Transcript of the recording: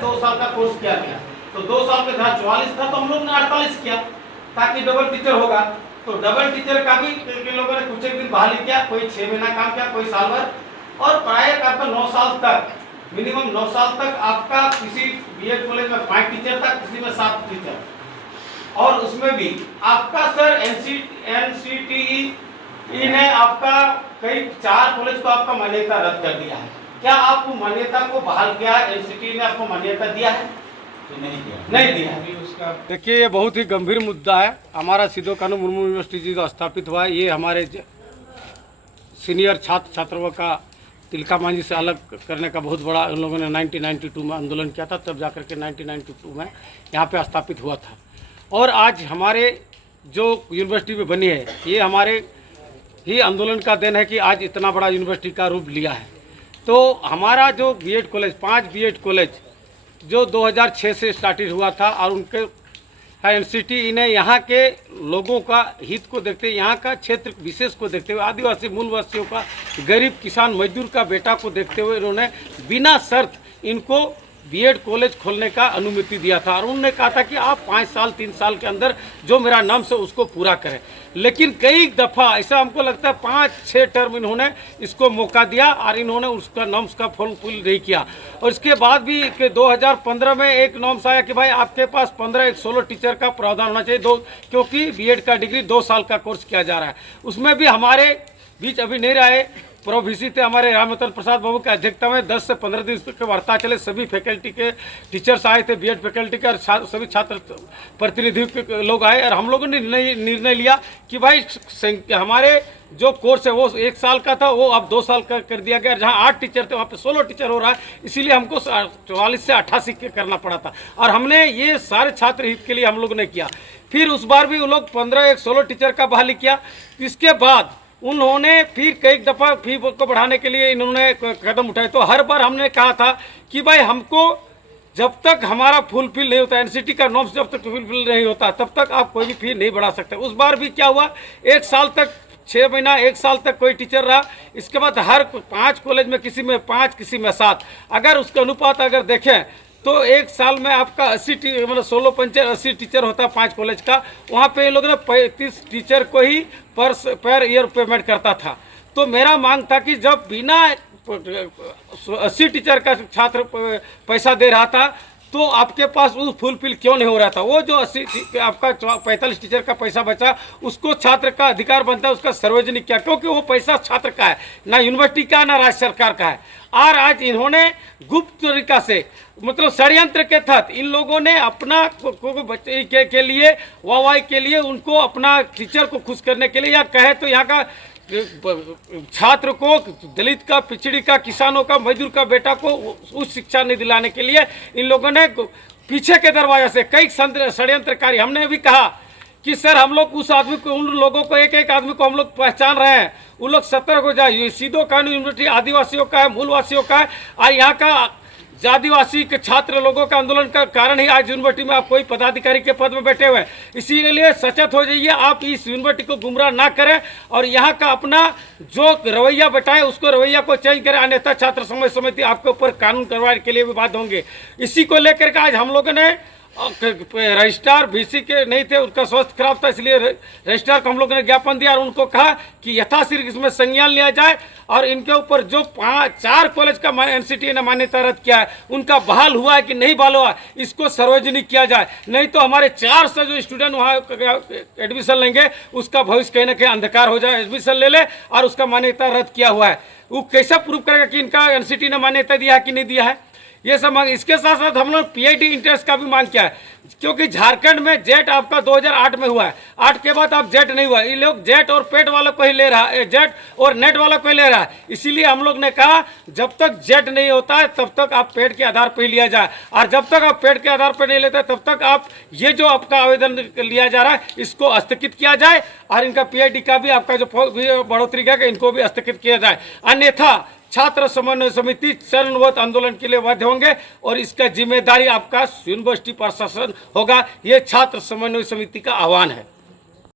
2 साल का कोर्स किया गया। तो 2 साल में जहाँ 44 था तो हम लोग ने 48 किया, ताकि डबल टीचर होगा। तो डबल टीचर का भी लोगों ने कुछ एक दिन बहाली किया, कोई 6 महीना काम किया, कोई साल भर, और प्राय आपका 9 साल तक, मिनिमम 9 साल तक आपका किसी बीएड कॉलेज में 5 टीचर था, किसी में 7 टीचर, और उसमें भी आपका सर एनसीटीई ने आपका कई 4 कॉलेज को आपका मान्यता रद्द कर दिया है। क्या आपको मान्यता को बहाल किया है? एनसीटीई ने आपको मान्यता दिया है? नहीं दिया। देखिए, ये बहुत ही गंभीर मुद्दा है। हमारा सिद्धू कानू मुर्मू यूनिवर्सिटी जो स्थापित हुआ है, ये हमारे सीनियर छात्र छात्राओं का तिलका मांझी से अलग करने का बहुत बड़ा उन लोगों ने 1992 में आंदोलन किया था, तब जाकर के 1992 में यहाँ पे स्थापित हुआ था। और आज हमारे जो यूनिवर्सिटी में बनी है, ये हमारे ही आंदोलन का देन है कि आज इतना बड़ा यूनिवर्सिटी का रूप लिया है। तो हमारा जो बीएड कॉलेज, 5 बीएड कॉलेज जो 2006 से स्टार्टेड हुआ था, और उनके एनसीटीई ने यहाँ के लोगों का हित को देखते हुए, यहाँ का क्षेत्र विशेष को देखते हुए, आदिवासी मूलवासियों का, गरीब किसान मजदूर का बेटा को देखते हुए इन्होंने बिना शर्त इनको बीएड कॉलेज खोलने का अनुमति दिया था। और उन्होंने कहा था कि आप 5 साल 3 साल के अंदर जो मेरा नाम से उसको पूरा करें। लेकिन कई दफ़ा ऐसा हमको लगता है 5-6 टर्म इन्होंने इसको मौका दिया और इन्होंने उसका नॉर्म्स का फुलफिल नहीं किया। और इसके बाद भी कि 2015 में एक नॉर्म्स आया कि भाई आपके पास 16 टीचर का प्रावधान होना चाहिए, क्योंकि बीएड का डिग्री 2 साल का कोर्स किया जा रहा है। उसमें भी हमारे बीच अभी नहीं रहे प्रोविसी थे हमारे रामवतन प्रसाद बाबू की अध्यक्षता में 10 से 15 दिन के वार्ता चले। सभी फैकल्टी के टीचर्स आए थे, बीएड फैकल्टी के, और सभी छात्र प्रतिनिधि के लोग आए, और हम लोगों ने निर्णय लिया कि भाई हमारे जो कोर्स है वो 1 साल का था, वो अब 2 साल का कर दिया गया। जहाँ 8 टीचर थे वहाँ पे 16 टीचर हो रहा है, इसीलिए हमको 44 से 88 करना पड़ा था। और हमने ये सारे छात्र हित के लिए हम लोग ने किया। फिर उस बार भी वो लोग 16 टीचर का बहाली किया। इसके बाद उन्होंने फिर कई दफ़ा फी को बढ़ाने के लिए इन्होंने कदम उठाए। तो हर बार हमने कहा था कि भाई हमको जब तक हमारा फुलफिल नहीं होता, एनसीटी का नॉर्म्स जब तक फुलफिल नहीं होता, तब तक आप कोई भी फी नहीं बढ़ा सकते। उस बार भी क्या हुआ, 1 साल तक 6 महीना 1 साल तक कोई टीचर रहा। इसके बाद हर 5 कॉलेज में किसी में 5 किसी में 7, अगर उसका अनुपात अगर देखें तो 1 साल में आपका 80 मतलब 16 पंचे 80 टीचर होता है 5 कॉलेज का। वहाँ पे इन लोगों ने 35 टीचर को ही पर ईयर पेमेंट करता था। तो मेरा मांग था कि जब बिना 80 टीचर का छात्र पैसा दे रहा था, तो आपके पास वो फुलफिल क्यों नहीं हो रहा था? वो जो 80 आपका 45 टीचर का पैसा बचा, उसको छात्र का अधिकार बनता है उसका सार्वजनिक किया, क्योंकि वो पैसा छात्र का है, ना यूनिवर्सिटी का ना राज्य सरकार का है। और आज इन्होंने गुप्त तरीका से, मतलब षड्यंत्र के तहत इन लोगों ने अपना बच्चे के लिए, वाहवाही के लिए, उनको अपना टीचर को खुश करने के लिए, या कहे तो यहाँ का छात्र को, दलित का, पिछड़ी का, किसानों का, मजदूर का बेटा को उच्च शिक्षा नहीं दिलाने के लिए इन लोगों ने पीछे के दरवाजे से कई षड्यंत्रकारी। हमने भी कहा कि सर हम लोग उस आदमी को, उन लोगों को, एक आदमी को हम लोग पहचान रहे हैं, उन लोग सतर्क हो जाए। सिद्धू कानू यूनिवर्सिटी आदिवासियों का है, मूलवासियों का है, और यहाँ का आदिवासी के छात्र लोगों का आंदोलन का कारण ही आज यूनिवर्सिटी में आप कोई पदाधिकारी के पद में बैठे हुए हैं। इसीलिए सचेत हो जाइए, आप इस यूनिवर्सिटी को गुमराह ना करें, और यहाँ का अपना जो रवैया बताए उसको रवैया को चेंज करें, अन्यथा छात्र समन्वय समिति आपके ऊपर कानून करवाने के लिए भी बाध्य होंगे। इसी को लेकर के आज हम लोगों ने रजिस्ट्रार बीसी के नहीं थे, उनका स्वास्थ्य खराब था, इसलिए रजिस्ट्रार को हम लोगों ने ज्ञापन दिया और उनको कहा कि यथाशीघ्र इसमें संज्ञान लिया जाए, और इनके ऊपर जो 4 कॉलेज का एनसीटीई ने मान्यता रद्द किया है, उनका बहाल हुआ है कि नहीं बहाल हुआ है, इसको सार्वजनिक किया जाए। नहीं तो हमारे 400 जो स्टूडेंट वहाँ एडमिशन लेंगे, उसका भविष्य कहीं ना कहीं अंधकार हो जाए। एडमिशन ले ले और उसका मान्यता रद्द किया हुआ है, वो कैसे प्रूव करेगा कि इनका एनसीटीई ने मान्यता दिया है कि नहीं दिया है? ये सब मांग। इसके साथ साथ हम लोग पीआईटी इंटरेस्ट का भी मांग किया है, क्योंकि झारखंड में जेट आपका 2008 में हुआ है, 8 के बाद आप जेट नहीं हुआ। ये लोग जेट और पेट वालों को ही ले रहा है, जेट और नेट वालों को ही ले रहा है। इसीलिए हम लोग ने कहा जब तक जेट नहीं होता है तब तक आप पेट के आधार पर ही लिया जाए, और जब तक आप पेट के आधार पर नहीं लेते तब तक आप ये जो आपका आवेदन लिया जा रहा है इसको स्थगित किया जाए, और इनका पीआईटी का भी आपका जो बढ़ोतरी का इनको भी स्थगित किया जाए। अन्यथा छात्र समन्वय समिति चरणबद्ध आंदोलन के लिए बाध्य होंगे, और इसका जिम्मेदारी आपका यूनिवर्सिटी प्रशासन होगा। ये छात्र समन्वय समिति का आह्वान है।